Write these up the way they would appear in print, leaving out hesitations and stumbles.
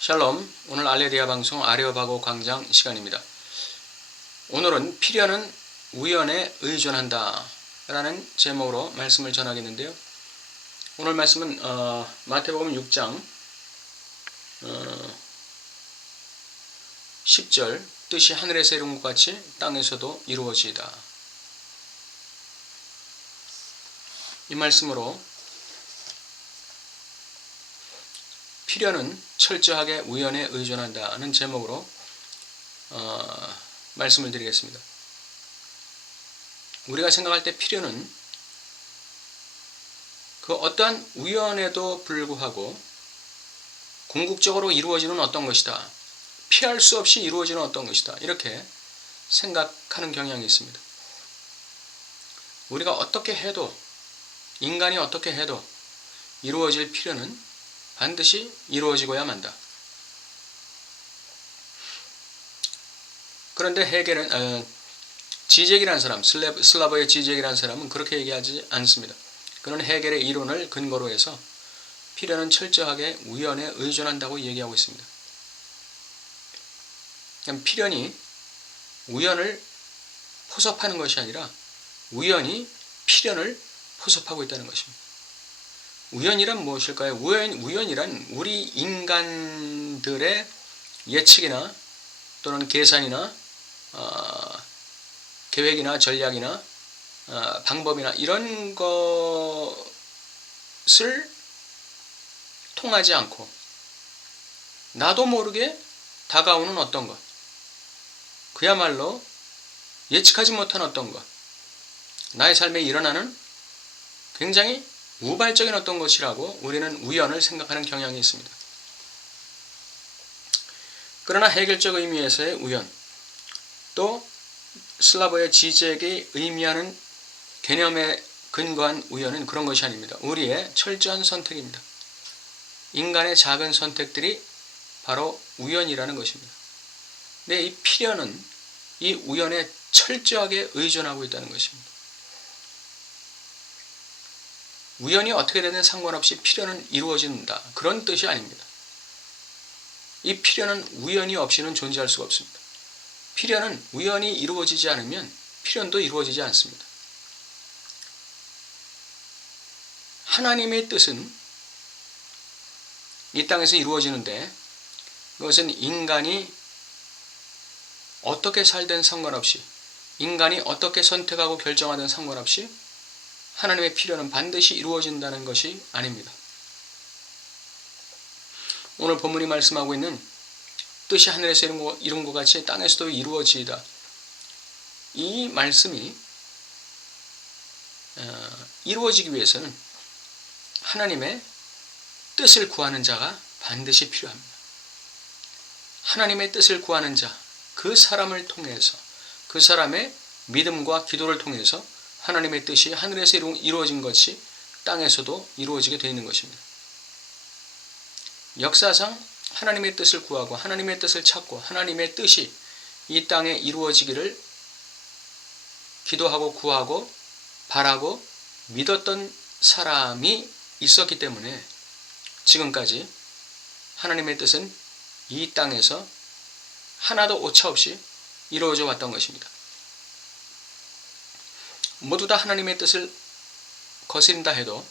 샬롬, 오늘 알레리아 방송 아레오바고 광장 시간입니다. 오늘은 필연은 우연에 의존한다 라는 제목으로 말씀을 전하겠는데요. 오늘 말씀은 마태복음 6장 10절 뜻이 하늘에서 이룬 것 같이 땅에서도 이루어지이다. 이 말씀으로 필연은 철저하게 우연에 의존한다는 제목으로 말씀을 드리겠습니다. 우리가 생각할 때 필연은 그 어떠한 우연에도 불구하고 궁극적으로 이루어지는 어떤 것이다. 피할 수 없이 이루어지는 어떤 것이다. 이렇게 생각하는 경향이 있습니다. 우리가 어떻게 해도, 인간이 어떻게 해도 이루어질 필연은 반드시 이루어지고야 만다. 그런데 헤겔은 지젝이라는 사람, 슬라버의 지젝이라는 사람은 그렇게 얘기하지 않습니다. 그는 헤겔의 이론을 근거로 해서 필연은 철저하게 우연에 의존한다고 얘기하고 있습니다. 필연이 우연을 포섭하는 것이 아니라 우연이 필연을 포섭하고 있다는 것입니다. 우연이란 무엇일까요? 우연이란 우리 인간들의 예측이나 또는 계산이나 계획이나 전략이나 방법이나 이런 것을 통하지 않고 나도 모르게 다가오는 어떤 것, 그야말로 예측하지 못한 어떤 것, 나의 삶에 일어나는 굉장히 우발적인 어떤 것이라고 우리는 우연을 생각하는 경향이 있습니다. 그러나 해결적 의미에서의 우연, 또 슬라버의 지젝이 의미하는 개념에 근거한 우연은 그런 것이 아닙니다. 우리의 철저한 선택입니다. 인간의 작은 선택들이 바로 우연이라는 것입니다. 근데 이 필연은 이 우연에 철저하게 의존하고 있다는 것입니다. 우연이 어떻게 되든 상관없이 필연은 이루어진다. 그런 뜻이 아닙니다. 이 필연은 우연이 없이는 존재할 수가 없습니다. 필연은 우연이 이루어지지 않으면 필연도 이루어지지 않습니다. 하나님의 뜻은 이 땅에서 이루어지는데 그것은 인간이 어떻게 살든 상관없이, 인간이 어떻게 선택하고 결정하든 상관없이 하나님의 필요는 반드시 이루어진다는 것이 아닙니다. 오늘 본문이 말씀하고 있는 뜻이 하늘에서 이룬 것 같이 땅에서도 이루어지이다. 이 말씀이 이루어지기 위해서는 하나님의 뜻을 구하는 자가 반드시 필요합니다. 하나님의 뜻을 구하는 자, 그 사람을 통해서, 그 사람의 믿음과 기도를 통해서 하나님의 뜻이 하늘에서 이루어진 것이 땅에서도 이루어지게 되어 있는 것입니다. 역사상 하나님의 뜻을 구하고 하나님의 뜻을 찾고 하나님의 뜻이 이 땅에 이루어지기를 기도하고 구하고 바라고 믿었던 사람이 있었기 때문에 지금까지 하나님의 뜻은 이 땅에서 하나도 오차없이 이루어져 왔던 것입니다. 모두 다 하나님의 뜻을 거스린다 해도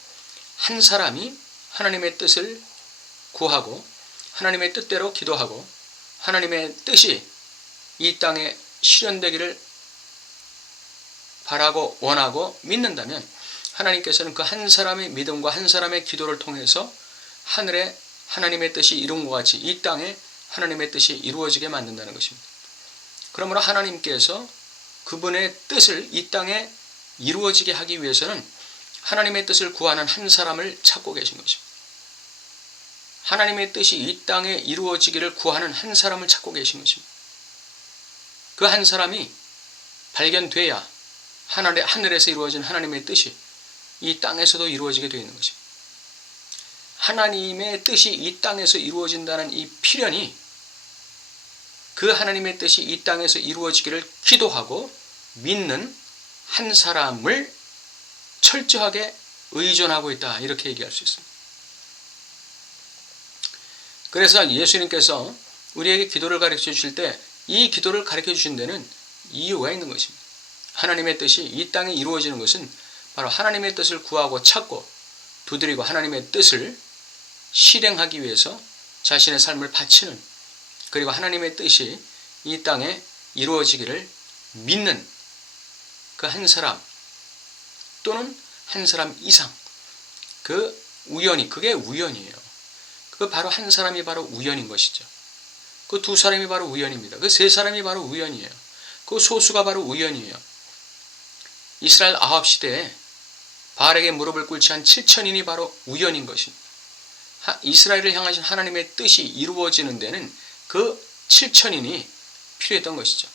한 사람이 하나님의 뜻을 구하고 하나님의 뜻대로 기도하고 하나님의 뜻이 이 땅에 실현되기를 바라고 원하고 믿는다면 하나님께서는 그 한 사람의 믿음과 한 사람의 기도를 통해서 하늘에 하나님의 뜻이 이룬 것 같이 이 땅에 하나님의 뜻이 이루어지게 만든다는 것입니다. 그러므로 하나님께서 그분의 뜻을 이 땅에 이루어지게 하기 위해서는 하나님의 뜻을 구하는 한 사람을 찾고 계신 것입니다. 하나님의 뜻이 이 땅에 이루어지기를 구하는 한 사람을 찾고 계신 것입니다. 그 한 사람이 발견돼야 하늘에서 이루어진 하나님의 뜻이 이 땅에서도 이루어지게 되어 있는 것입니다. 하나님의 뜻이 이 땅에서 이루어진다는 이 필연이 그 하나님의 뜻이 이 땅에서 이루어지기를 기도하고 믿는 한 사람을 철저하게 의존하고 있다. 이렇게 얘기할 수 있습니다. 그래서 예수님께서 우리에게 기도를 가르쳐 주실 때 이 기도를 가르쳐 주신 데는 이유가 있는 것입니다. 하나님의 뜻이 이 땅에 이루어지는 것은 바로 하나님의 뜻을 구하고 찾고 두드리고 하나님의 뜻을 실행하기 위해서 자신의 삶을 바치는, 그리고 하나님의 뜻이 이 땅에 이루어지기를 믿는 그 한 사람 또는 한 사람 이상, 그 우연이, 그게 우연이에요. 그 바로 한 사람이 바로 우연인 것이죠. 그 두 사람이 바로 우연입니다. 그 세 사람이 바로 우연이에요. 그 소수가 바로 우연이에요. 이스라엘 아합 시대에 바알에게 무릎을 꿇지 한 7천인이 바로 우연인 것입니다. 이스라엘을 향하신 하나님의 뜻이 이루어지는 데는 그 7천인이 필요했던 것이죠.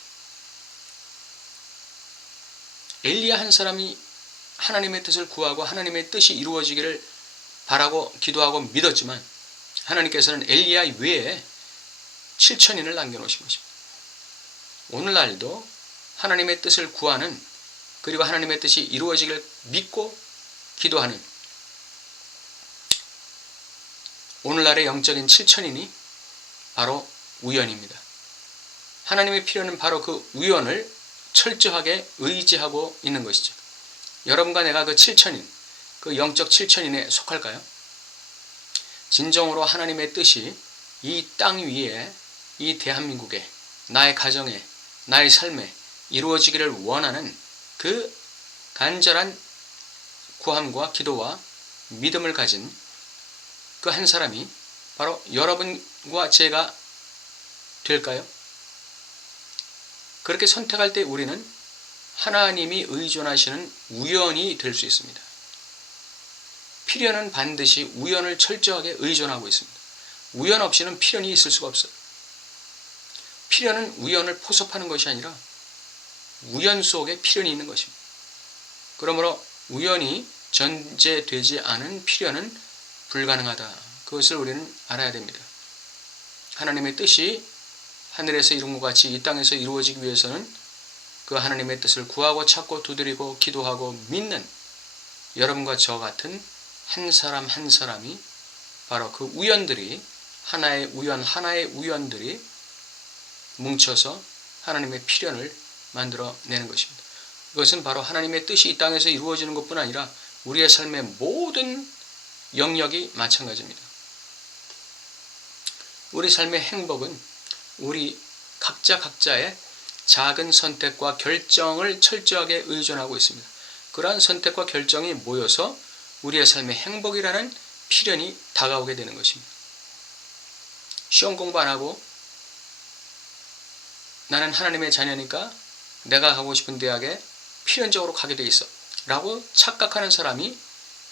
엘리야 한 사람이 하나님의 뜻을 구하고 하나님의 뜻이 이루어지기를 바라고 기도하고 믿었지만 하나님께서는 엘리야 외에 7천인을 남겨놓으신 것입니다. 오늘날도 하나님의 뜻을 구하는, 그리고 하나님의 뜻이 이루어지기를 믿고 기도하는 오늘날의 영적인 7천인이 바로 우연입니다. 하나님의 필요는 바로 그 우연을 철저하게 의지하고 있는 것이죠. 여러분과 내가 그 7천인, 그 영적 7천인에 속할까요? 진정으로 하나님의 뜻이 이 땅 위에, 이 대한민국에, 나의 가정에, 나의 삶에 이루어지기를 원하는 그 간절한 구함과 기도와 믿음을 가진 그 한 사람이 바로 여러분과 제가 될까요? 그렇게 선택할 때 우리는 하나님이 의존하시는 우연이 될 수 있습니다. 필연은 반드시 우연을 철저하게 의존하고 있습니다. 우연 없이는 필연이 있을 수가 없어요. 필연은 우연을 포섭하는 것이 아니라 우연 속에 필연이 있는 것입니다. 그러므로 우연이 전제되지 않은 필연은 불가능하다. 그것을 우리는 알아야 됩니다. 하나님의 뜻이 하늘에서 이룬 것 같이 이 땅에서 이루어지기 위해서는 그 하나님의 뜻을 구하고 찾고 두드리고 기도하고 믿는 여러분과 저 같은 한 사람 한 사람이 바로 그 우연들이, 하나의 우연들이 뭉쳐서 하나님의 필연을 만들어내는 것입니다. 이것은 바로 하나님의 뜻이 이 땅에서 이루어지는 것뿐 아니라 우리의 삶의 모든 영역이 마찬가지입니다. 우리 삶의 행복은 우리 각자의 작은 선택과 결정을 철저하게 의존하고 있습니다. 그러한 선택과 결정이 모여서 우리의 삶의 행복이라는 필연이 다가오게 되는 것입니다. 시험 공부 안 하고 나는 하나님의 자녀니까 내가 가고 싶은 대학에 필연적으로 가게 돼 있어 라고 착각하는 사람이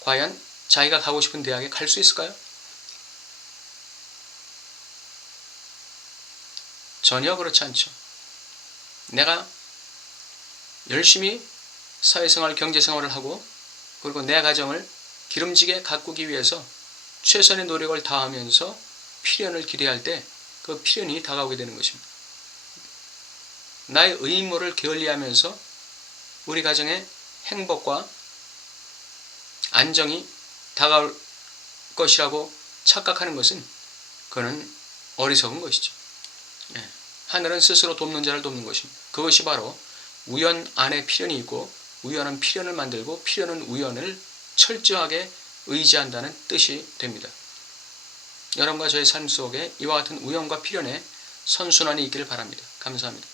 과연 자기가 가고 싶은 대학에 갈 수 있을까요? 전혀 그렇지 않죠. 내가 열심히 사회생활, 경제생활을 하고 그리고 내 가정을 기름지게 가꾸기 위해서 최선의 노력을 다하면서 필연을 기대할 때 그 필연이 다가오게 되는 것입니다. 나의 의무를 게을리하면서 우리 가정의 행복과 안정이 다가올 것이라고 착각하는 것은 그는 어리석은 것이죠. 하늘은 스스로 돕는 자를 돕는 것입니다. 그것이 바로 우연 안에 필연이 있고 우연은 필연을 만들고 필연은 우연을 철저하게 의지한다는 뜻이 됩니다. 여러분과 저의 삶 속에 이와 같은 우연과 필연의 선순환이 있기를 바랍니다. 감사합니다.